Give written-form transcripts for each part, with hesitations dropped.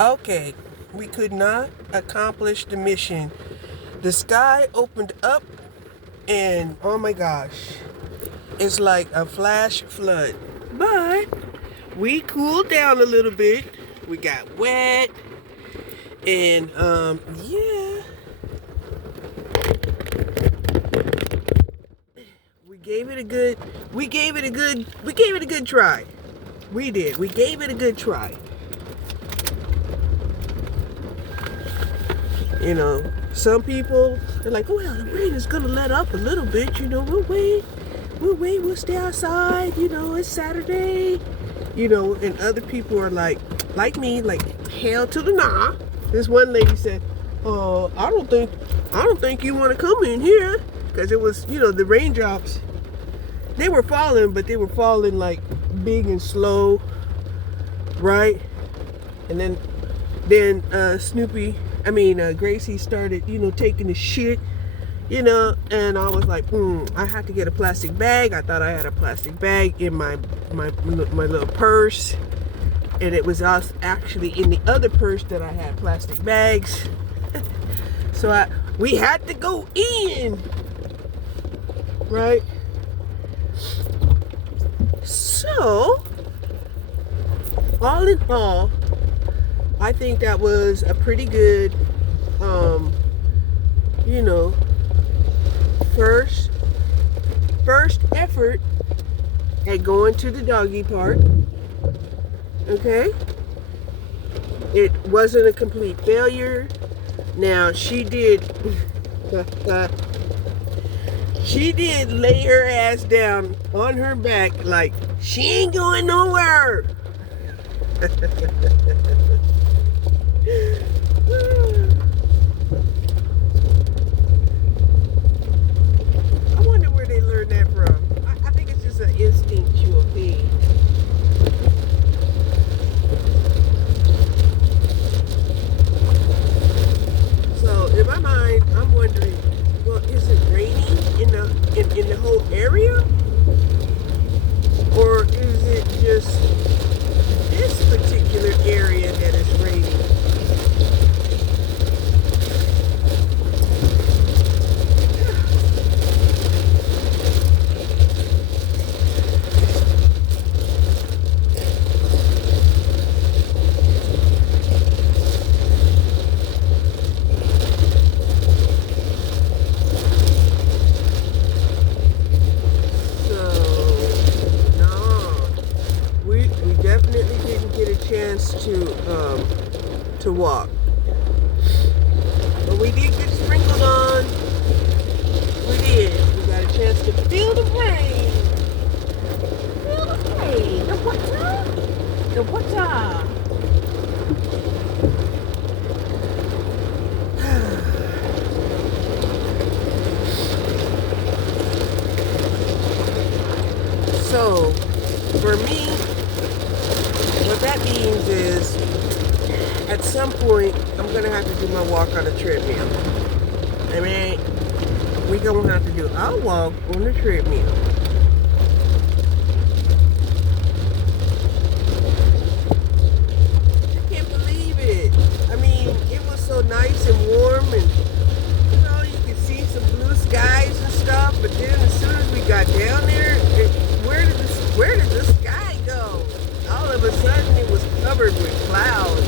Okay, we could not accomplish the mission. The sky opened up, and oh my gosh, it's like a flash flood. But we cooled down a little bit. We got wet, and yeah, we gave it a good, we gave it a good, we gave it a good try. We did. We gave it a good try. You know, some people, they're like, oh, well, the rain is going to let up a little bit. You know, we'll stay outside. You know, it's Saturday. You know, and other people are like me, like, hell to the nah. This one lady said, oh, I don't think you want to come in here. Because it was, you know, the raindrops, they were falling, but they were falling like big and slow, right? And then Gracie started, you know, taking the shit, you know, and I was like, I had to get a plastic bag. I thought I had a plastic bag in my little purse, and it was actually in the other purse that I had plastic bags. So we had to go in, right? So, all in all, I think that was a pretty good, you know, first effort at going to the doggy park. Okay? It wasn't a complete failure. Now, she did lay her ass down on her back like she ain't going nowhere. I wonder where they learned that from. I think it's just an instinctual thing. So in my mind, I'm wondering, well, is it raining in the whole area? Or is it just this particular area that is raining? To walk, but we did get sprinkled on. We got a chance to feel the rain. The water. So for me, what that means is, at some point, I'm going to have to do my walk on a treadmill. I mean, we're going to have to do our walk on the treadmill. I can't believe it. I mean, it was so nice and warm, and, you know, you could see some blue skies and stuff, but then as soon as we got down there, where did the sky go? All of a sudden, it was covered with clouds.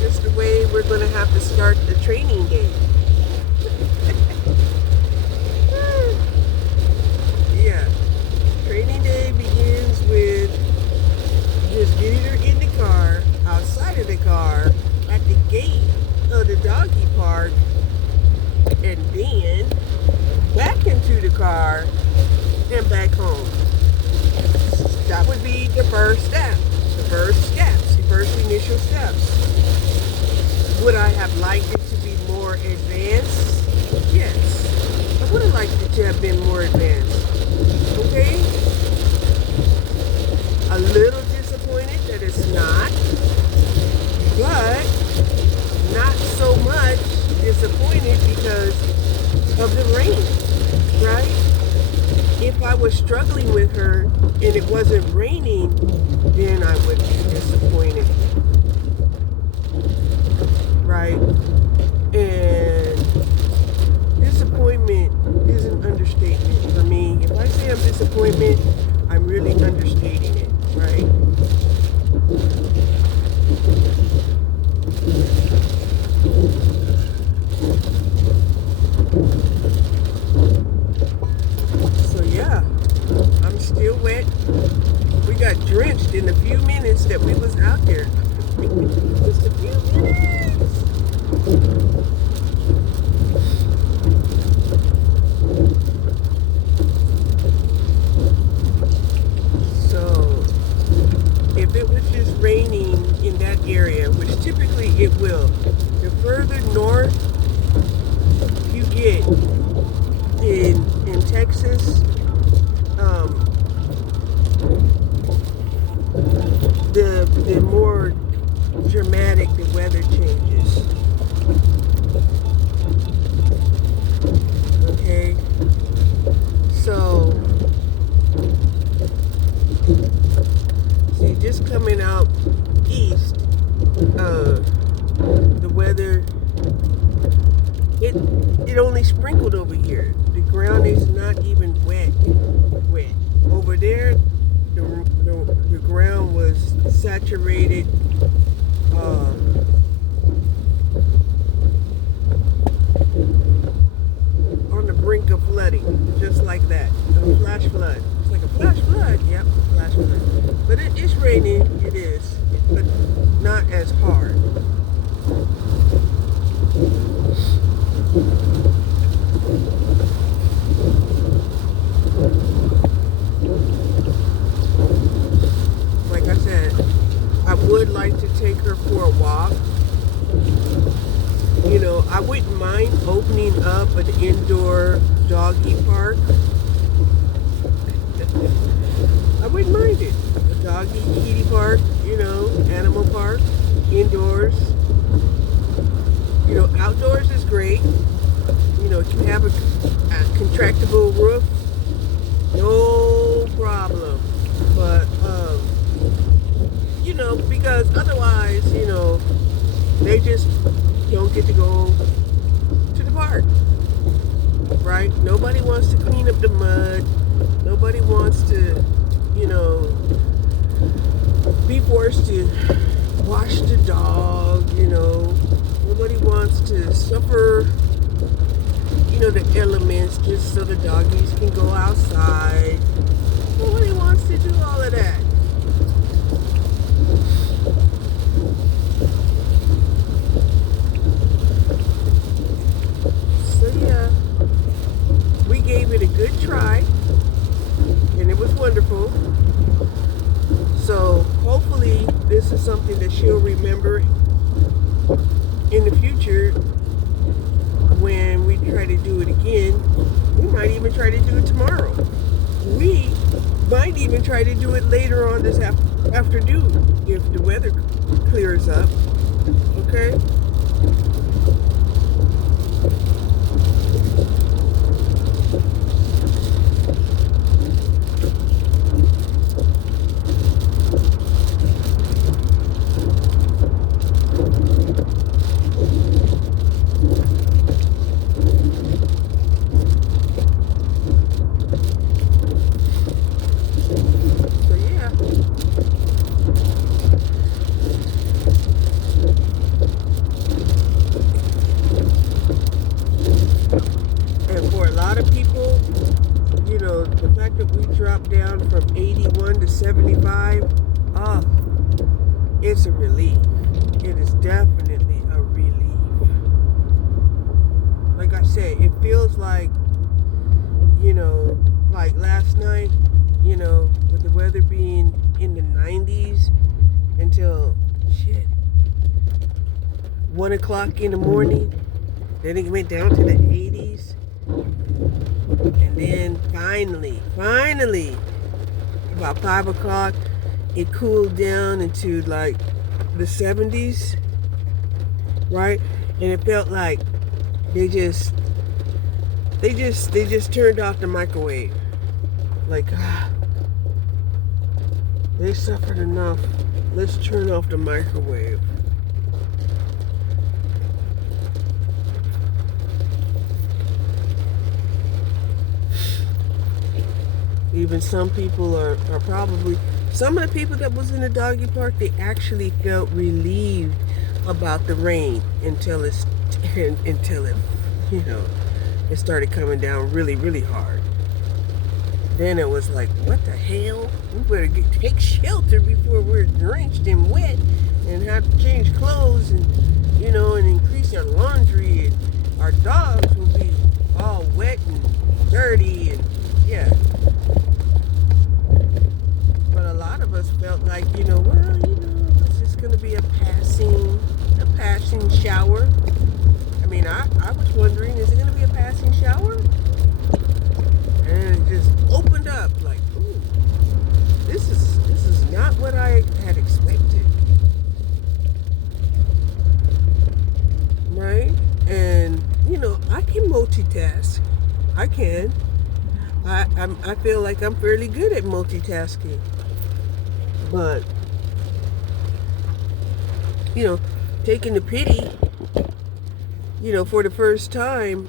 Just the way we're going to have to start the training day. Yeah. Training day begins with just getting her in the car, outside of the car, at the gate of the doggy park, and then back into the car and back home. That would be the first step. The first initial steps. Would I have liked it to be more advanced? Yes. I would have liked it to have been more advanced. was struggling with her and it wasn't raining, then I would be disappointed. Right? And disappointment is an understatement for me. If I say I'm disappointment, I'm really understating it, right? So yeah, I'm still wet. We got drenched in the few minutes that we was out there. Just a few minutes. So if it was just raining in that area, which typically it will, the further north you get in Texas, the more dramatic the weather changes. Okay, so see, just coming out east, the weather, it only sprinkled over here. The ground is not even wet. Over there, the ground was saturated. On the brink of flooding, just like that. A flash flood. It's like a flash flood. Yep, flash flood. But it is raining. It is, but not as hard. Like I said, I would like to take her for a walk. You know, I wouldn't mind opening up an indoor doggy park. I wouldn't mind it. A doggy kitty park, you know, animal park, indoors. You know, outdoors is great. You know, it can have a contractable roof, no problem. But, you know, because otherwise, you know, they just don't get to go to the park, right? Nobody wants to clean up the mud. Nobody wants to, you know, be forced to wash the dog, you know. Nobody wants to suffer, you know, the elements just so the doggies can go outside. Nobody wants to do all of that. So yeah, we gave it a good try, and it was wonderful. So hopefully this is something that she'll remember in the future when we try to do it again. We might even try to do it tomorrow. We might even try to do it later on this afternoon if the weather clears up. Okay? Dropped down from 81 to 75. It's a relief. It is definitely a relief. Like I said, it feels like, you know, like last night, you know, with the weather being in the 90s until 1 o'clock in the morning. Then it went down to the 80s. And then finally, about 5 o'clock, it cooled down into like the 70s, right? And it felt like they just turned off the microwave. Like, they suffered enough. Let's turn off the microwave. Even some people are probably, some of the people that was in the doggy park, they actually felt relieved about the rain until it, it started coming down really, really hard. Then it was like, what the hell? We better take shelter before we're drenched and wet and have to change clothes and, and increase our laundry. And our dogs will be all wet and dirty and, yeah. But a lot of us felt like, it's just going to be a passing shower. I mean, I was wondering, is it going to be a passing shower? And it just opened up like, ooh, this is not what I had expected. Right? And, I can multitask. I can. I feel like I'm fairly good at multitasking. But, taking the pity, for the first time,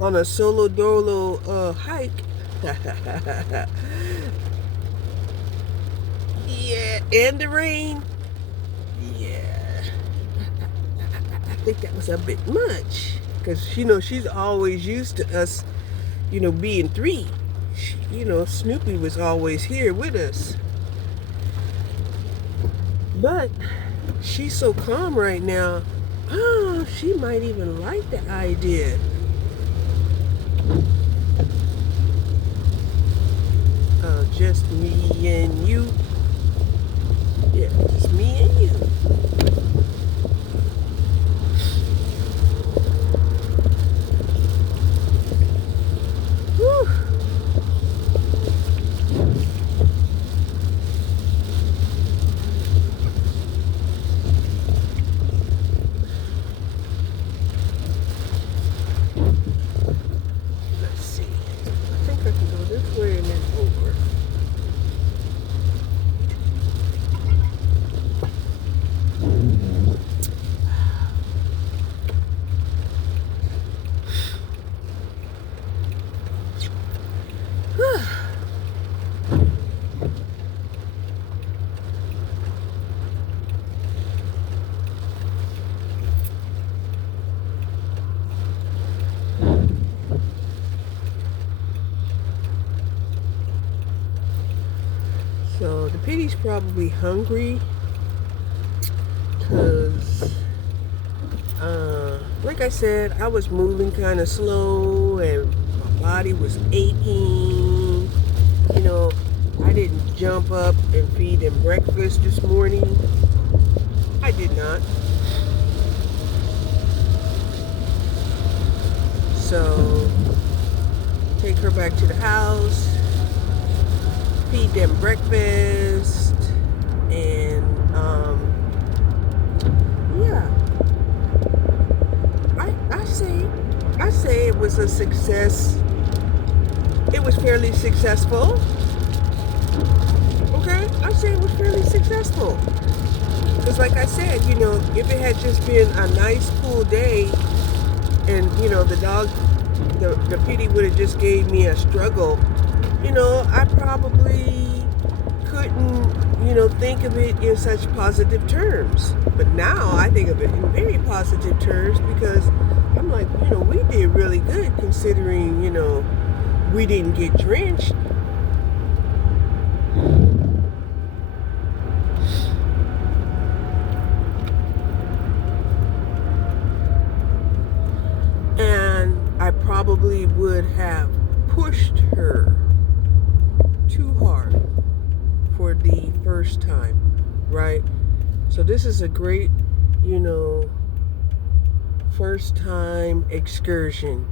on a solo dolo hike. Yeah, and the rain. Yeah. I think that was a bit much. Because, she's always used to us, being three. Snoopy was always here with us. But she's so calm right now. Oh, she might even like the idea. Just me and you. Yeah, just me and you. Whew. Let's see. I think I can go this way and then over. So the pitty's probably hungry because, like I said, I was moving kind of slow and my body was aching. I didn't jump up and feed them breakfast this morning. I did not. So, take her back to the house, feed them breakfast, and yeah, I say it was a success. It was fairly successful. Okay, I say it was fairly successful. Because like I said, if it had just been a nice cool day, and the dog, the pitty would have just gave me a struggle, I probably couldn't, think of it in such positive terms. But now I think of it in very positive terms because I'm like, we did really good considering, we didn't get drenched. And I probably would have pushed her too hard for the first time, right? So this is a great, first time excursion,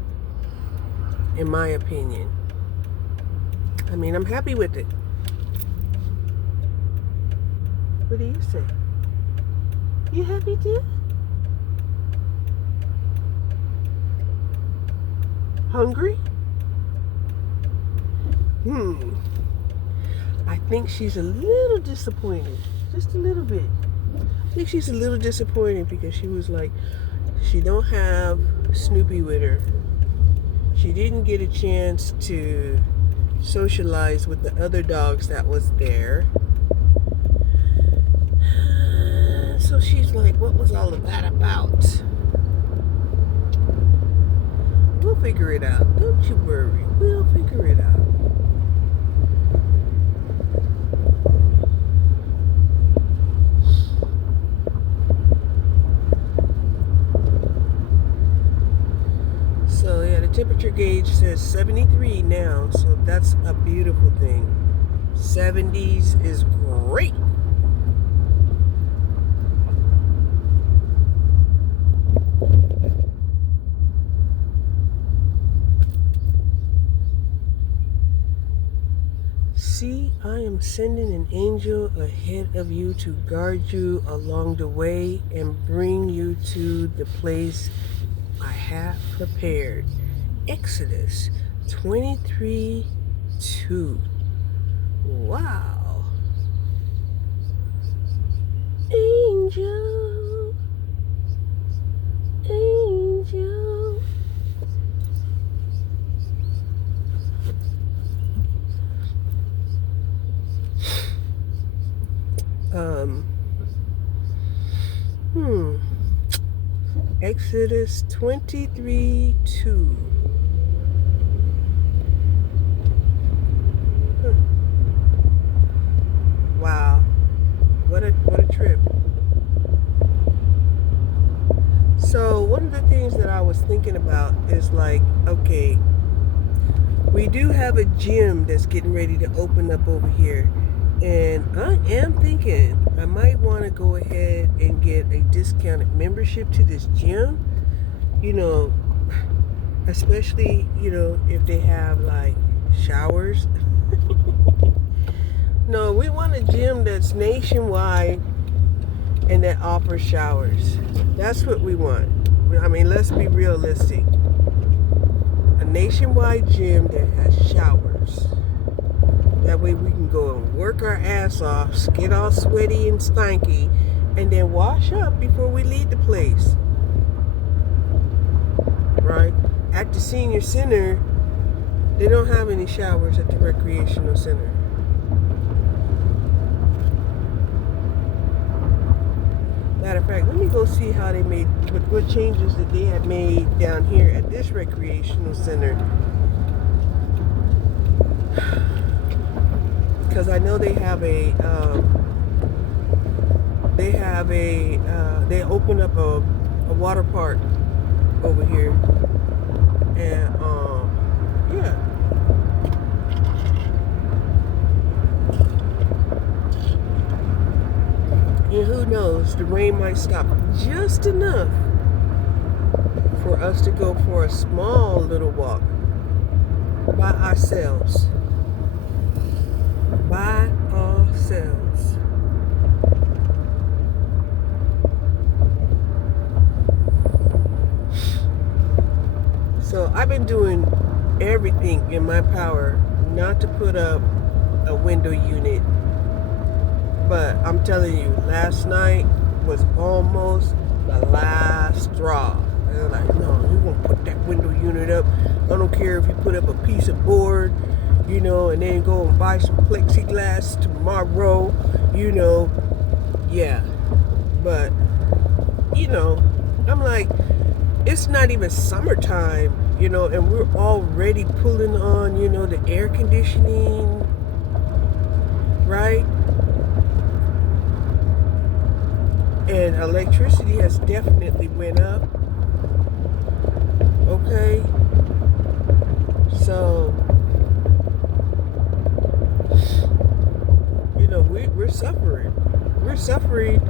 in my opinion. I mean, I'm happy with it. What do you say? You happy too? Hungry? I think she's a little disappointed. Just a little bit. I think she's a little disappointed because she was like, she don't have Snoopy with her. She didn't get a chance to socialize with the other dogs that was there. So she's like, what was all of that about? We'll figure it out. Don't you worry. We'll figure it out. So yeah, the temperature gauge says 73 now, so that's a beautiful thing. 70s is great. See, I am sending an angel ahead of you to guard you along the way and bring you to the place I have prepared. Exodus 23:2. Wow. Angel. Angel. Exodus 23:2. Wow. What a trip. So one of the things that I was thinking about is like, okay, we do have a gym that's getting ready to open up over here. And I am thinking I might want to go ahead and get a discounted membership to this gym. You know, especially, you know, if they have like showers. No, we want a gym that's nationwide and that offers showers. That's what we want. I mean, let's be realistic. A nationwide gym that has showers. That way we can go and work our ass off, get all sweaty and stanky, and then wash up before we leave the place. Right? At the senior center, they don't have any showers at the recreational center. Matter of fact, let me go see how they made, what changes that they had made down here at this recreational center. Because I know they have they opened up a water park over here, and yeah. And who knows, the rain might stop just enough for us to go for a small little walk by ourselves. By ourselves. So I've been doing everything in my power not to put up a window unit. But I'm telling you, last night was almost the last straw. They're like, no, you won't put that window unit up. I don't care if you put up a piece of board, you know, and then go and buy some plexiglass tomorrow, you know. Yeah. But, you know, I'm like, it's not even summertime, you know, and we're already pulling on, you know, the air conditioning, right? And electricity has definitely went up. Okay. So, you know, we're suffering. We're suffering.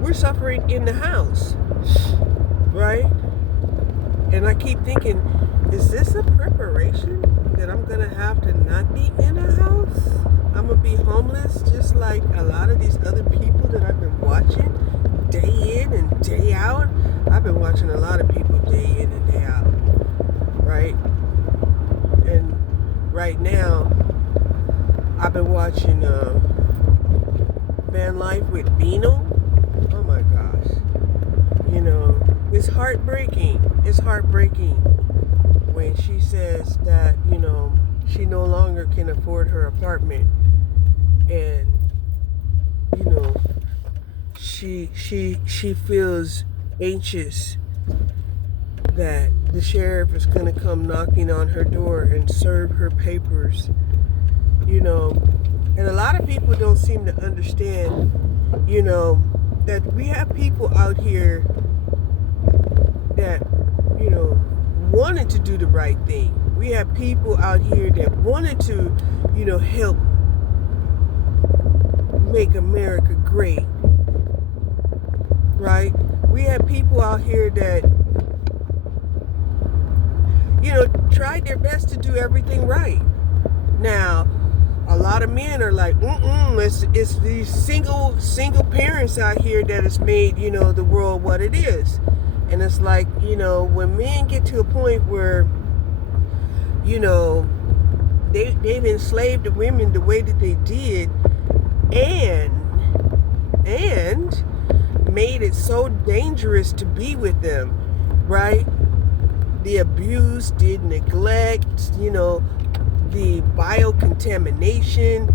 We're suffering in the house. Right? And I keep thinking, is this a preparation that I'm going to have to not be in a house? I'm going to be homeless just like a lot of these other people that I've been watching day in and day out. I've been watching a lot of people day in and day out. Right? And right right now, I've been watching Van Life with Beano. Oh my gosh. You know, it's heartbreaking. It's heartbreaking when she says that, you know, she no longer can afford her apartment. And, you know, she feels anxious that the sheriff is going to come knocking on her door and serve her papers, you know. And a lot of people don't seem to understand, you know, that we have people out here that, you know, wanted to do the right thing. We have people out here that wanted to, you know, help make America great, right? We have people out here that, you know, tried their best to do everything right. Now, a lot of men are like, it's these single parents out here that has made, you know, the world what it is. And it's like, you know, when men get to a point where, you know, they've enslaved the women the way that they did, and made it so dangerous to be with them, right? The abuse, the neglect, you know, the biocontamination.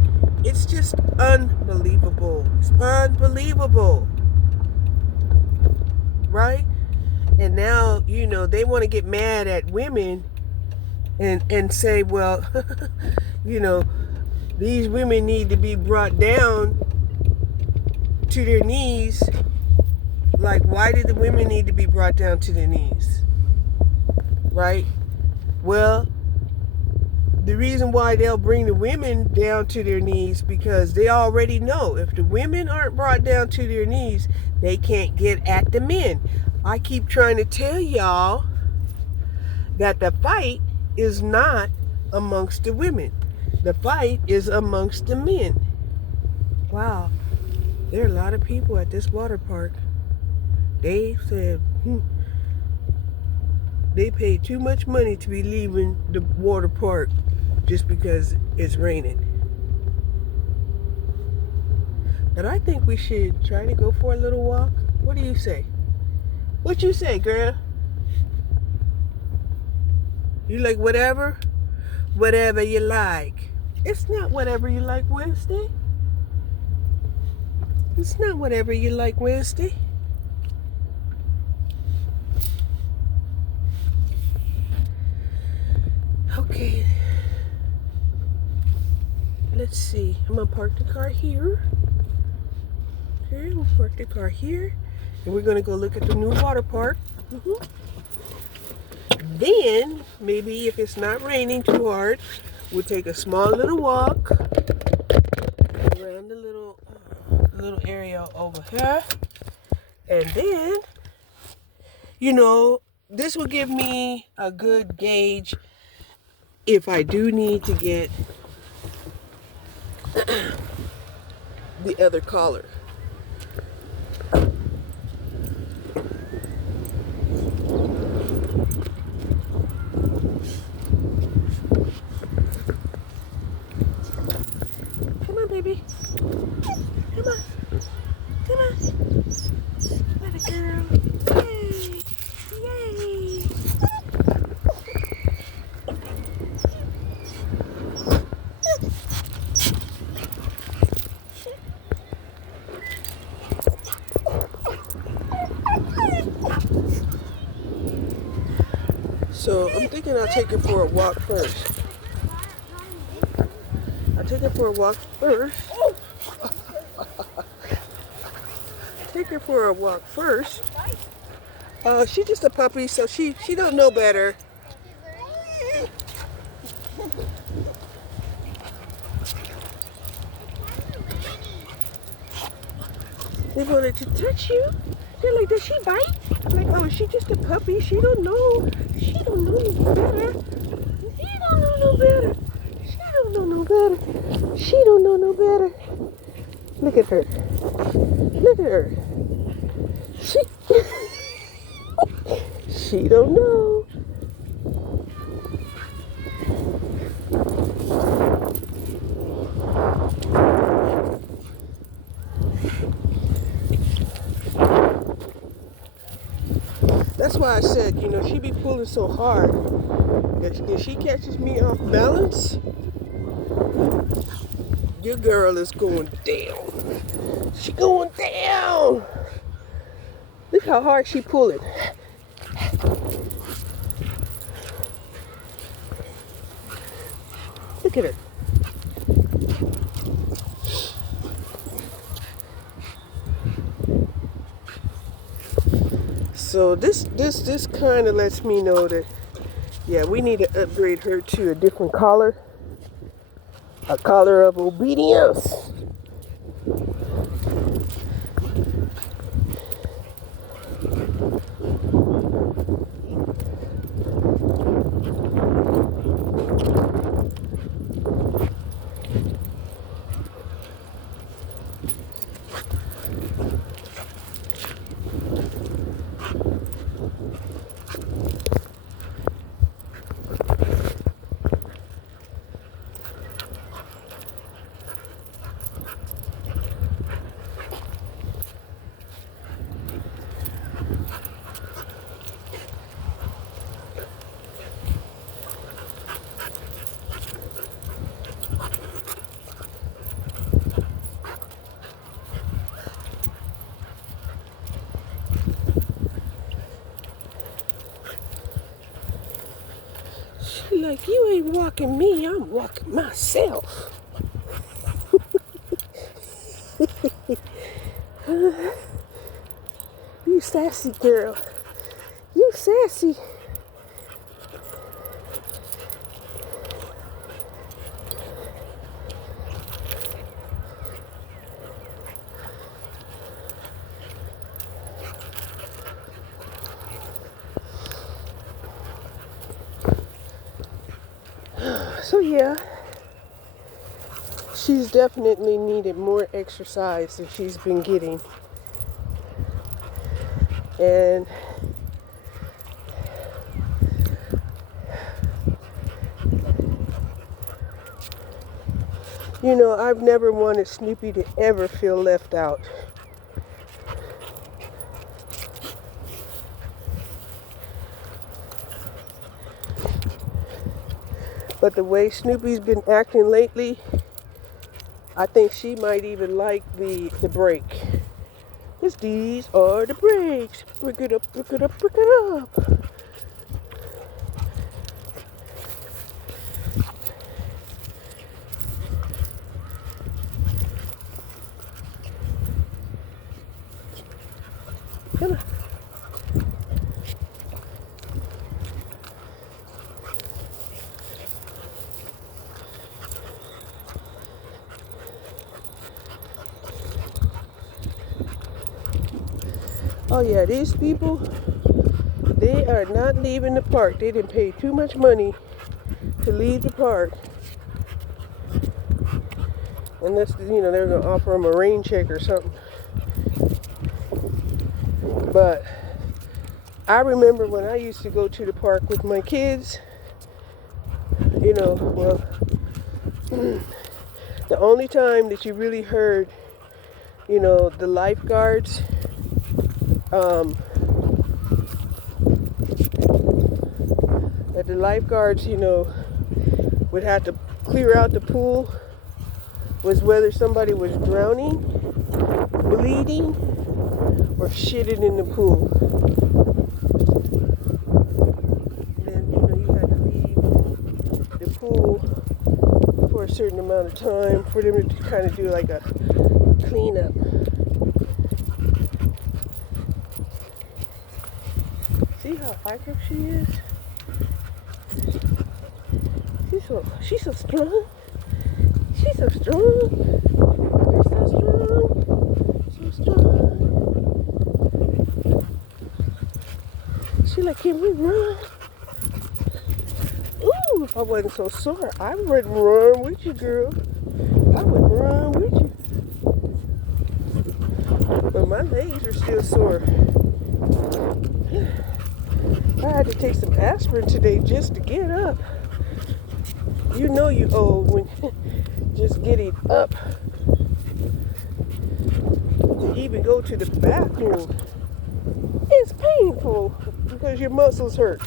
It's just unbelievable. It's unbelievable, right? And now, you know, they want to get mad at women and say, well, you know, these women need to be brought down to their knees. Like, why did the women need to be brought down to their knees? Right? Well, the reason why they'll bring the women down to their knees, because they already know if the women aren't brought down to their knees, they can't get at the men. I keep trying to tell y'all that the fight is not amongst the women. The fight is amongst the men. Wow. There are a lot of people at this water park. They said, they paid too much money to be leaving the water park just because it's raining. But I think we should try to go for a little walk. What do you say? What you say, girl? You like whatever? Whatever you like. It's not whatever you like, Wednesday. It's not whatever you like, Wednesday. Okay. Let's see. I'm gonna park the car here. Okay, we'll park the car here. And we're gonna go look at the new water park. Then, maybe if it's not raining too hard, we'll take a small little walk around the little area over here. And then, you know, this will give me a good gauge if I do need to get the other collar. Come on, baby. Come on. Come on. Let it girl. Yay. Yay. So I'm thinking I'll take it for a walk first. Take her for a walk first. Take her for a walk first. She's just a puppy, so she don't know better. They wanted to touch you. They're like, does she bite? Like, oh, she's just a puppy. She don't know. She don't know no better. She don't know no better. She don't know no better. She don't know no better. Look at her. Look at her. She don't know. why I said, she be pulling so hard that if she catches me off balance, your girl is going down. She going down. Look how hard she pulling. Look at her. So this kind of lets me know that, yeah, we need to upgrade her to a different collar. A collar of obedience. She like, you ain't walking me, I'm walking myself. You sassy girl. You sassy. So yeah, she's definitely needed more exercise than she's been getting. And I've never wanted Snoopy to ever feel left out. But the way Snoopy's been acting lately, I think she might even like the break. Because these are the breaks. Break it up, break it up, break it up. Come on. Oh yeah, these people, they are not leaving the park. They didn't pay too much money to leave the park. Unless, they're going to offer them a rain check or something. But I remember when I used to go to the park with my kids, the only time that you really heard, the lifeguards, that the lifeguards, would have to clear out the pool was whether somebody was drowning, bleeding, or shitting in the pool. Then, you had to leave the pool for a certain amount of time for them to kind of do like a cleanup. See how active she is? She's so strong. She's so strong. You're so strong. So strong. She like, can we run? Ooh, if I wasn't so sore, I would run with you, girl. I would run with you. But my legs are still sore. I had to take some aspirin today just to get up. You know you old when just getting up to even go to the bathroom. It's painful. You because your muscles hurt.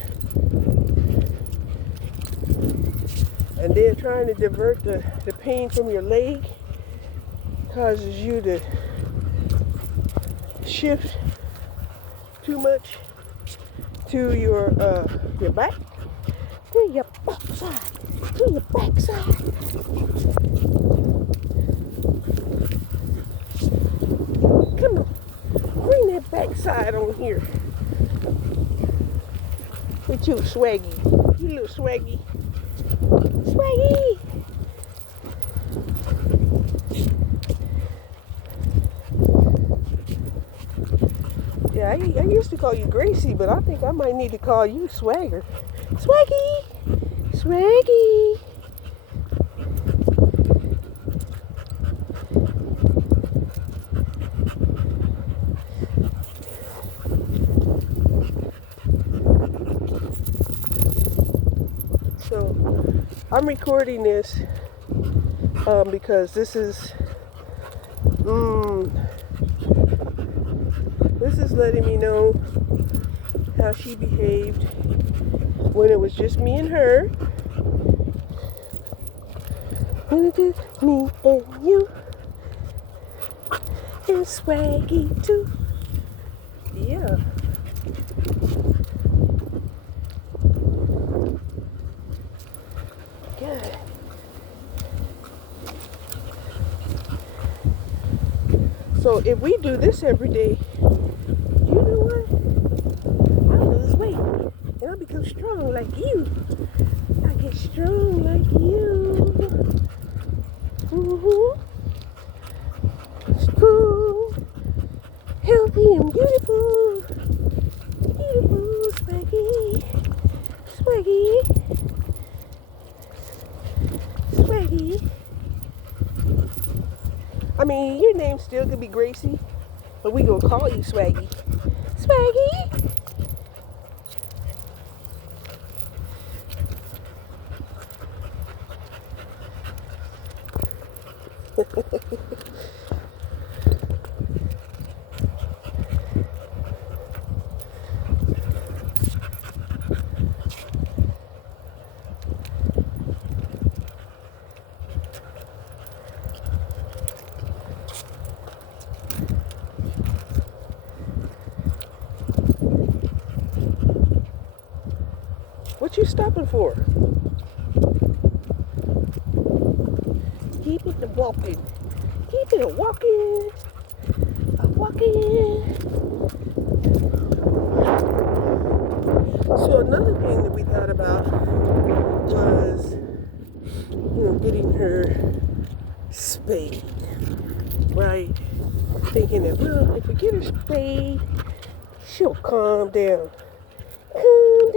And then trying to divert the pain from your leg causes you to shift too much to your back. To your backside. To your backside. Come on. Bring that backside on here. With you, Swaggy. You little Swaggy. Swaggy! Yeah, I used to call you Gracie, but I think I might need to call you Swagger. Swaggy! Swaggy! So, I'm recording this because this is letting me know how she behaved when it was just me and her. When it is me and you and Swaggy too. Yeah. Good. So if we do this every day, you know what? I'll lose weight and I'll become strong like you. I get strong like you. Strong, healthy and beautiful. Beautiful Swaggy. Swaggy. Swaggy. I mean, your name still could be Gracie, but we gonna call you Swaggy. Swaggy! What you stopping for? Keep it walking. Keep it walking. Walking. So another thing that we thought about was, getting her spayed, right? Thinking that, well, if we get her spayed, she'll calm down. Calm